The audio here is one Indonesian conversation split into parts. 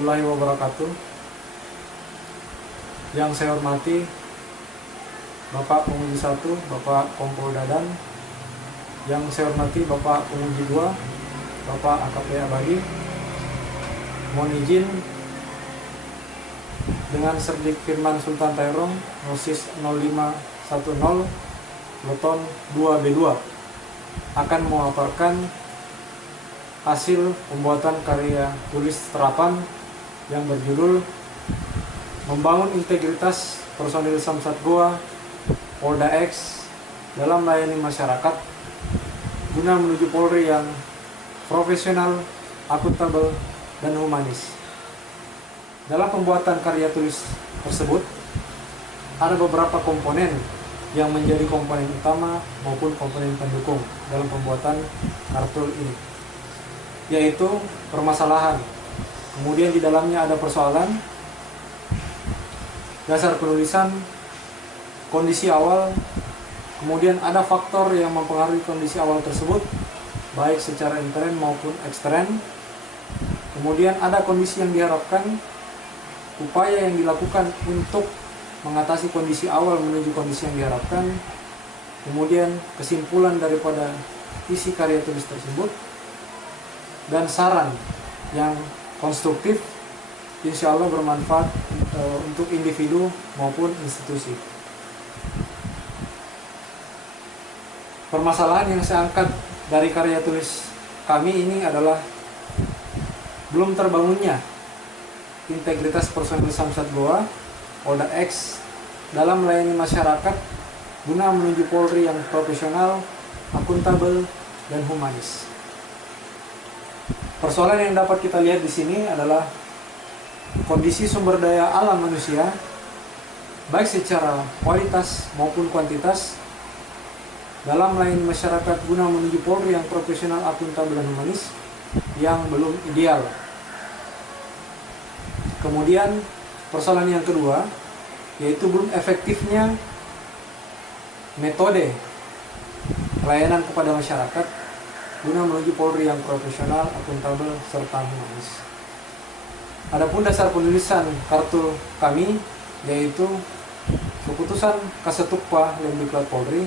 warahmatullahi wabarakatuh. Yang saya hormati Bapak Penguji 1, Bapak Kompol Dadan. Yang saya hormati Bapak Penguji 2, Bapak AKP Abadi. Mohon izin dengan Serdik Firman Sultan Tairong, Nosis 0510, Loton 2B2 akan memaparkan hasil pembuatan karya tulis terapan yang berjudul Membangun Integritas Personil Samsat Goa Polda X dalam melayani masyarakat guna menuju Polri yang profesional, akuntabel, dan humanis. Dalam pembuatan karya tulis tersebut ada beberapa komponen yang menjadi komponen utama maupun komponen pendukung dalam pembuatan kartul ini, yaitu permasalahan. Kemudian di dalamnya ada persoalan, dasar penulisan, kondisi awal, kemudian ada faktor yang mempengaruhi kondisi awal tersebut, baik secara intern maupun ekstern. Kemudian ada kondisi yang diharapkan, upaya yang dilakukan untuk mengatasi kondisi awal menuju kondisi yang diharapkan, kemudian kesimpulan daripada isi karya tulis tersebut, dan saran yang konstruktif, insya Allah bermanfaat untuk individu maupun institusi. Permasalahan yang saya angkat dari karya tulis kami ini adalah belum terbangunnya integritas personil Samsat Goa Polda X dalam melayani masyarakat guna menuju Polri yang profesional, akuntabel, dan humanis. Persoalan yang dapat kita lihat di sini adalah kondisi sumber daya alam manusia, baik secara kualitas maupun kuantitas, dalam melayani masyarakat guna menuju Polri yang profesional, akuntabel, dan humanis yang belum ideal. Kemudian persoalan yang kedua, yaitu belum efektifnya metode pelayanan kepada masyarakat guna menuju Polri yang profesional, akuntabel, serta humanis. Adapun dasar penulisan kartu kami, yaitu keputusan Kasetukpa Lemdiklat Polri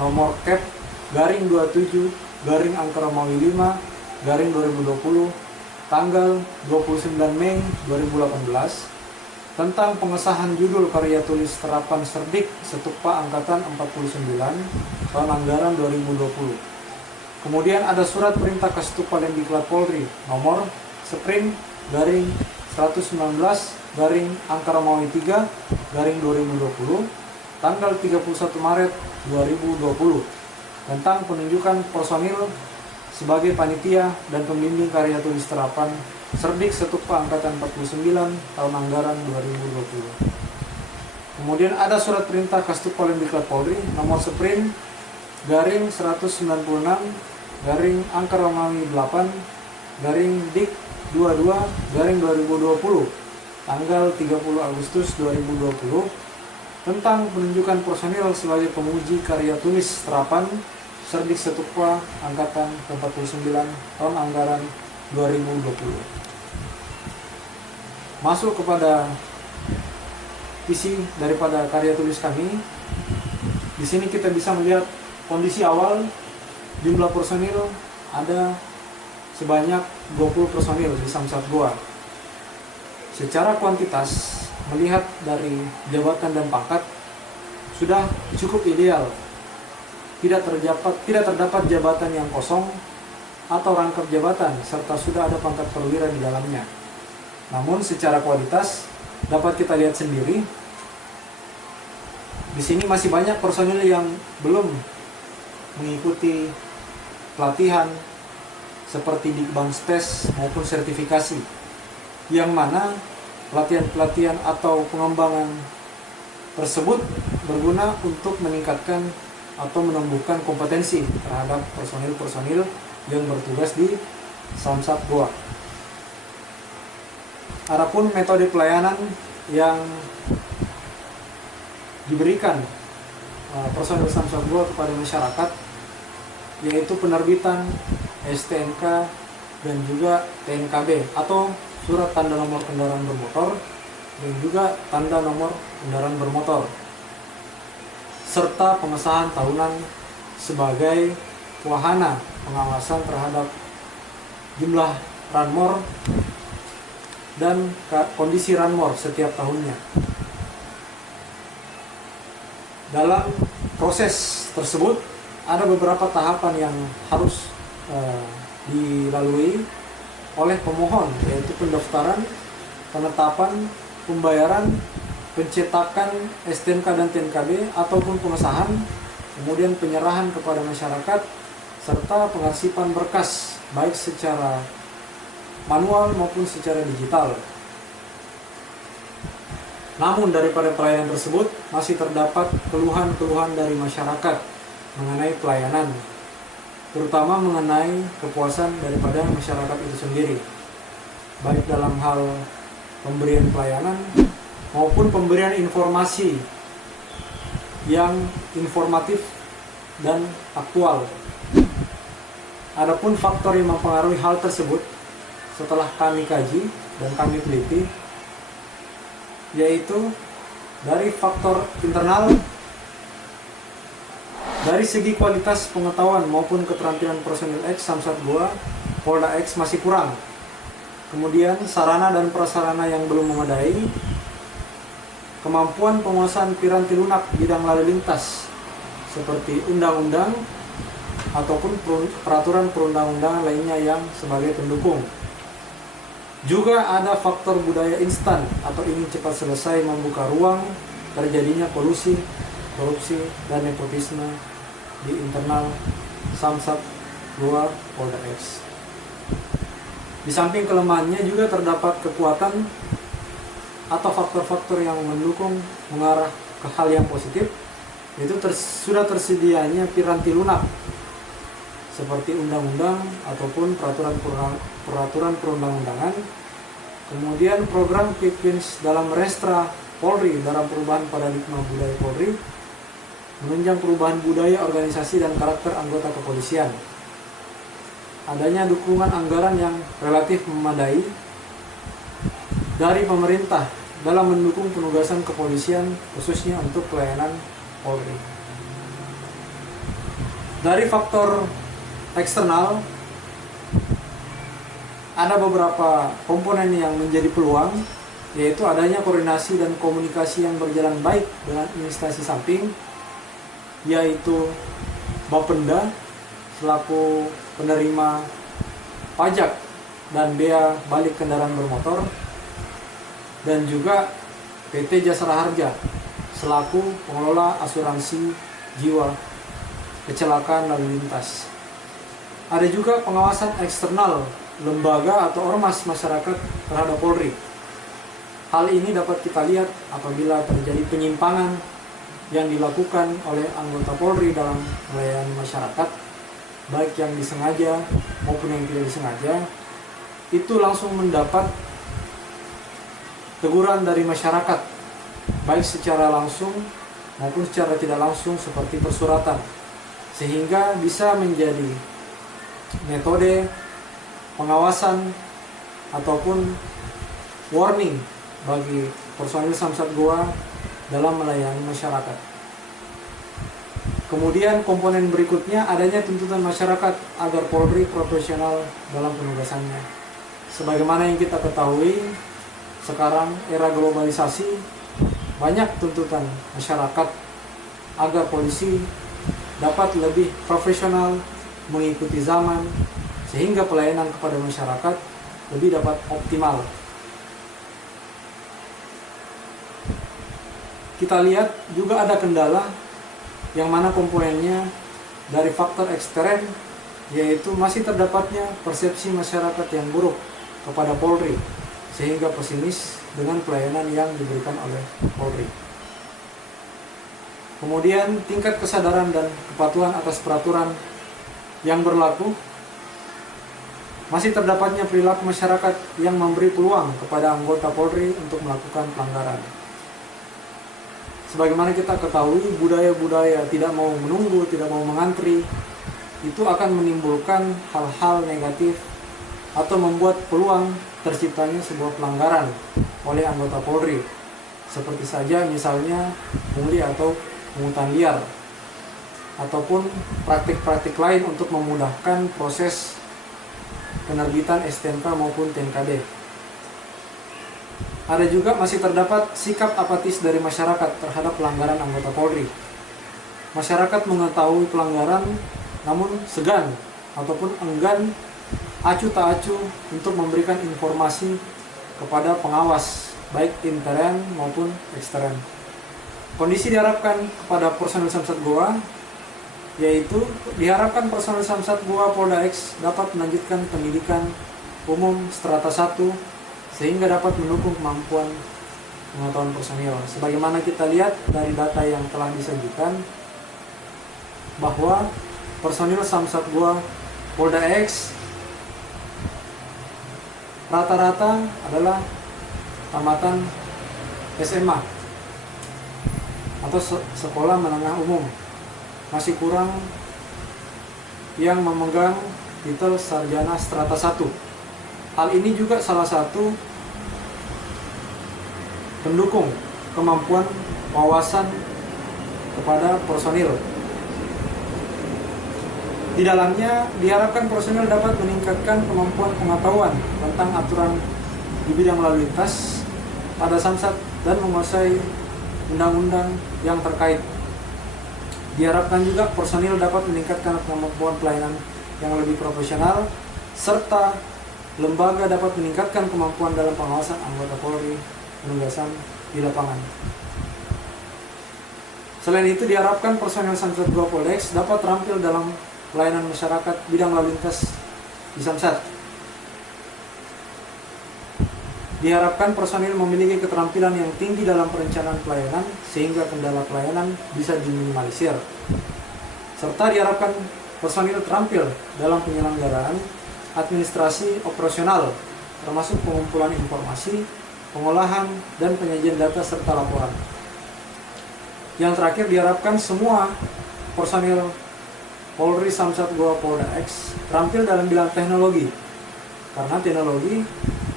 nomor Kep garing 27 garing angka Romawi 5 garing 2020 tanggal 29 Mei 2018 tentang pengesahan judul karya tulis terapan Serdik Setukpa Angkatan 49 tahun anggaran 2020. Kemudian ada surat perintah Kasetukpa Lemdiklat Polri nomor Sprint garing 119 garing angka Romawi 3 garing 2020 tanggal 31 Maret 2020 tentang penunjukan personil sebagai panitia dan pembimbing karya tulis terapan Serdik Setukpa Angkatan 49 tahun anggaran 2020. Kemudian ada surat perintah Kasetukpa Lemdiklat Polri nomor Sprint garing 196 garing angka Romawi 8 garing Dik 22 garing 2020 tanggal 30 Agustus 2020 tentang penunjukan personil sebagai penguji karya tulis terapan Serdik Setukpa Angkatan 49 tahun anggaran 2020. Masuk kepada isi daripada karya tulis kami. Di sini kita bisa melihat kondisi awal, jumlah personil ada sebanyak 20 personil di Samsat Goa. Secara kuantitas, melihat dari jabatan dan pangkat, sudah cukup ideal. Tidak terdapat jabatan yang kosong atau rangkap jabatan, serta sudah ada pangkat perwira di dalamnya. Namun secara kualitas dapat kita lihat sendiri, di sini masih banyak personil yang belum mengikuti pelatihan seperti Dikbangspes maupun sertifikasi, yang mana pelatihan-pelatihan atau pengembangan tersebut berguna untuk meningkatkan atau menumbuhkan kompetensi terhadap personil-personil yang bertugas di Samsat Goa. Adapun metode pelayanan yang diberikan personil Samsat Goa kepada masyarakat, yaitu penerbitan STNK dan juga TNKB atau surat tanda nomor kendaraan bermotor, dan juga tanda nomor kendaraan bermotor, serta pengesahan tahunan sebagai wahana pengawasan terhadap jumlah ranmor dan kondisi ranmor setiap tahunnya. Dalam proses tersebut ada beberapa tahapan yang harus dilalui oleh pemohon, yaitu pendaftaran, penetapan, pembayaran, pencetakan STNK dan TNKB ataupun pengesahan, kemudian penyerahan kepada masyarakat, serta pengarsipan berkas baik secara manual maupun secara digital. Namun daripada pelayanan tersebut masih terdapat keluhan-keluhan dari masyarakat mengenai pelayanan, terutama mengenai kepuasan daripada masyarakat itu sendiri, baik dalam hal pemberian pelayanan maupun pemberian informasi yang informatif dan aktual. Adapun faktor yang mempengaruhi hal tersebut setelah kami kaji dan kami teliti, yaitu dari faktor internal, dari segi kualitas pengetahuan maupun keterampilan personil X Samsat Goa Polda X masih kurang. Kemudian sarana dan prasarana yang belum memadai, kemampuan penguasaan piranti lunak bidang lalu lintas seperti undang-undang ataupun peraturan perundang-undangan lainnya yang sebagai pendukung. Juga ada faktor budaya instan atau ingin cepat selesai, membuka ruang terjadinya kolusi, korupsi, dan nepotisme di internal Samsat Goa Polda X. Di samping kelemahannya juga terdapat kekuatan atau faktor-faktor yang mendukung mengarah ke hal yang positif, yaitu sudah tersedianya piranti lunak seperti undang-undang ataupun peraturan perundang-undangan, kemudian program Pipins dalam Restra Polri dalam perubahan paradigma budaya Polri, menunjang perubahan budaya organisasi dan karakter anggota kepolisian. Adanya dukungan anggaran yang relatif memadai dari pemerintah dalam mendukung penugasan kepolisian khususnya untuk pelayanan Polri. Dari faktor eksternal, ada beberapa komponen yang menjadi peluang, yaitu adanya koordinasi dan komunikasi yang berjalan baik dengan instansi samping, yaitu Bapenda selaku penerima pajak dan bea balik kendaraan bermotor, dan juga PT Jasara Harja selaku pengelola asuransi jiwa kecelakaan lalu lintas. Ada juga pengawasan eksternal lembaga atau ormas masyarakat terhadap Polri. Hal ini dapat kita lihat apabila terjadi penyimpangan yang dilakukan oleh anggota Polri dalam melayani masyarakat, baik yang disengaja maupun yang tidak disengaja, itu langsung mendapat teguran dari masyarakat, baik secara langsung maupun secara tidak langsung seperti persuratan, sehingga bisa menjadi metode pengawasan ataupun warning bagi personil Samsat Goa dalam melayani masyarakat. Kemudian komponen berikutnya adanya tuntutan masyarakat agar Polri profesional dalam penugasannya. Sebagaimana yang kita ketahui, sekarang era globalisasi, banyak tuntutan masyarakat agar polisi dapat lebih profesional, mengikuti zaman, sehingga pelayanan kepada masyarakat lebih dapat optimal. Kita lihat juga ada kendala yang mana komponennya dari faktor ekstern, yaitu masih terdapatnya persepsi masyarakat yang buruk kepada Polri, sehingga pesimis dengan pelayanan yang diberikan oleh Polri. Kemudian tingkat kesadaran dan kepatuhan atas peraturan yang berlaku, masih terdapatnya perilaku masyarakat yang memberi peluang kepada anggota Polri untuk melakukan pelanggaran. Sebagaimana kita ketahui, budaya-budaya tidak mau menunggu, tidak mau mengantri, itu akan menimbulkan hal-hal negatif atau membuat peluang terciptanya sebuah pelanggaran oleh anggota Polri, seperti saja misalnya pungli atau pungutan liar, ataupun praktik-praktik lain untuk memudahkan proses penerbitan STNK maupun TNKD. Ada juga masih terdapat sikap apatis dari masyarakat terhadap pelanggaran anggota Polri. Masyarakat mengetahui pelanggaran namun segan ataupun enggan acuh tak acuh untuk memberikan informasi kepada pengawas baik intern maupun ekstern. Kondisi diharapkan kepada personil Samsat Goa, yaitu diharapkan personil Samsat Goa Polda X dapat melanjutkan pendidikan umum strata 1 sehingga dapat mendukung kemampuan pengetahuan personil. Sebagaimana kita lihat dari data yang telah disajikan, bahwa personil Samsat Goa Polda X rata-rata adalah tamatan SMA atau sekolah menengah umum. Masih kurang yang memegang titel sarjana strata 1. Hal ini juga salah satu pendukung kemampuan wawasan kepada personil. Di dalamnya diharapkan personil dapat meningkatkan kemampuan pengetahuan tentang aturan di bidang lalu lintas pada Samsat dan menguasai undang-undang yang terkait. Diharapkan juga personil dapat meningkatkan kemampuan pelayanan yang lebih profesional, serta lembaga dapat meningkatkan kemampuan dalam pengawasan anggota Polri penugasan di lapangan. Selain itu diharapkan personil Samsat Goa Polda X dapat terampil dalam pelayanan masyarakat bidang lalu lintas di Samsat. Diharapkan personil memiliki keterampilan yang tinggi dalam perencanaan pelayanan sehingga kendala pelayanan bisa diminimalisir. Serta diharapkan personil terampil dalam penyelenggaraan administrasi operasional termasuk pengumpulan informasi, pengolahan, dan penyajian data serta laporan. Yang terakhir diharapkan semua personil Polri Samsat Goa Polda X terampil dalam bidang teknologi, karena teknologi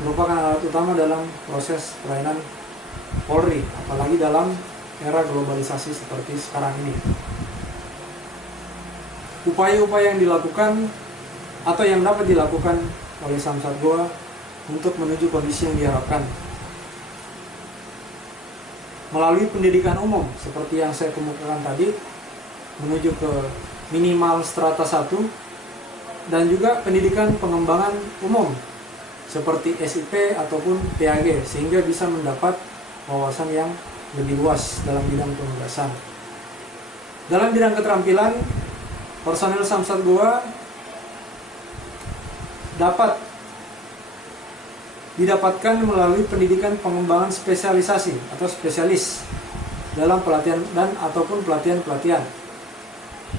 merupakan alat utama dalam proses pelayanan Polri, apalagi dalam era globalisasi seperti sekarang ini. Upaya-upaya yang dilakukan atau yang dapat dilakukan oleh Samsat Goa untuk menuju kondisi yang diharapkan melalui pendidikan umum seperti yang saya kemukakan tadi, menuju ke minimal strata 1, dan juga pendidikan pengembangan umum seperti SIP ataupun PAG sehingga bisa mendapat wawasan yang lebih luas dalam bidang penugasan. Dalam bidang keterampilan, personel Samsat Goa dapat didapatkan melalui pendidikan pengembangan spesialisasi atau spesialis dalam pelatihan dan ataupun pelatihan-pelatihan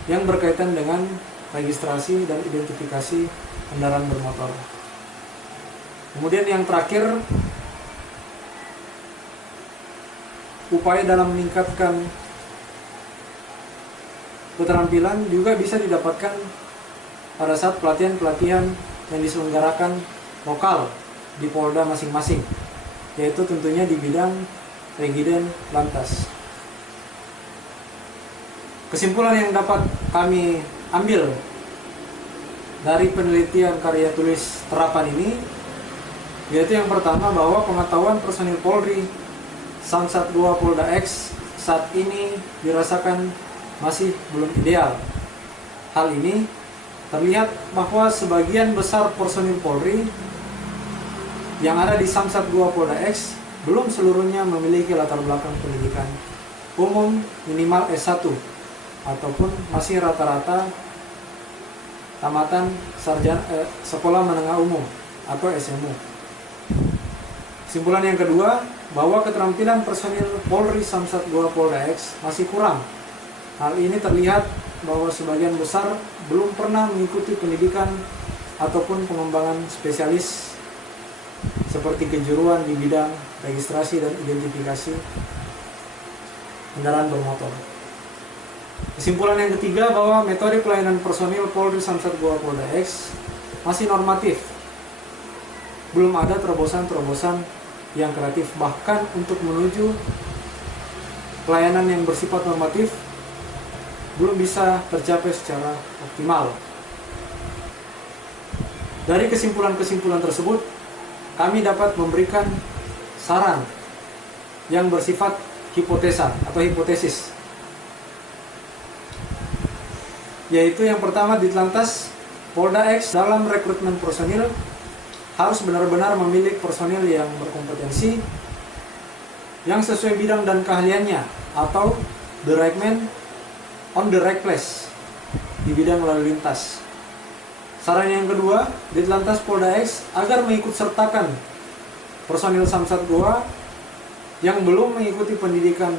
yang berkaitan dengan registrasi dan identifikasi kendaraan bermotor. Kemudian yang terakhir, upaya dalam meningkatkan keterampilan juga bisa didapatkan pada saat pelatihan-pelatihan yang diselenggarakan lokal di Polda masing-masing, yaitu tentunya di bidang Regiden Lantas. Kesimpulan yang dapat kami ambil dari penelitian karya tulis terapan ini, yaitu yang pertama bahwa pengetahuan personil Polri Samsat Goa Polda X saat ini dirasakan masih belum ideal. Hal ini terlihat bahwa sebagian besar personil Polri yang ada di Samsat Goa Polda X belum seluruhnya memiliki latar belakang pendidikan umum minimal S1 ataupun masih rata-rata tamatan sarjana sekolah menengah umum atau SMU. Kesimpulan yang kedua, bahwa keterampilan personil Polri Samsat Goa Polda X masih kurang. Hal ini terlihat bahwa sebagian besar belum pernah mengikuti pendidikan ataupun pengembangan spesialis seperti kejuruan di bidang registrasi dan identifikasi kendaraan bermotor. Kesimpulan yang ketiga, bahwa metode pelayanan personil Polri Samsat Goa Polda X masih normatif belum ada terobosan-terobosan yang kreatif. Bahkan untuk menuju pelayanan yang bersifat normatif belum bisa tercapai secara optimal. Dari kesimpulan-kesimpulan tersebut, kami dapat memberikan saran yang bersifat hipotesa atau hipotesis. Yaitu yang pertama, Ditlantas Polda X dalam rekrutmen personil harus benar-benar memilih personil yang berkompetensi, yang sesuai bidang dan keahliannya, atau the right man on the right place di bidang lalu lintas. Saran yang kedua, Ditlantas Polda X agar mengikut sertakan personil Samsat Goa yang belum mengikuti pendidikan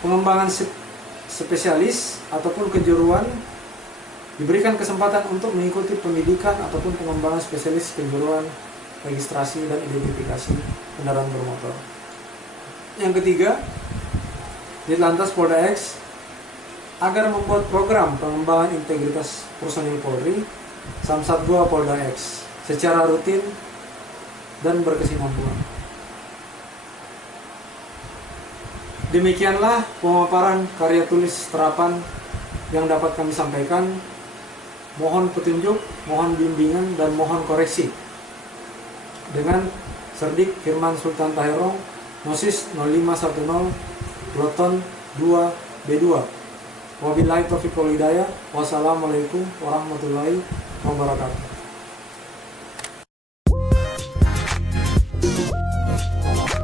pengembangan spesialis ataupun kejuruan, diberikan kesempatan untuk mengikuti pendidikan ataupun pengembangan spesialis kejuruan registrasi dan identifikasi kendaraan bermotor. Yang ketiga, Ditlantas Polda X agar membuat program pengembangan integritas personil Polri Samsat Goa Polda X secara rutin dan berkesinambungan. Demikianlah pemaparan karya tulis terapan yang dapat kami sampaikan. Mohon petunjuk, mohon bimbingan, dan mohon koreksi. Dengan Serdik Firman Sultan Tahirong, Nosis 0510, Ploton 2B2. Wabillahi taufiq wal hidayah. Wassalamualaikum warahmatullahi wabarakatuh.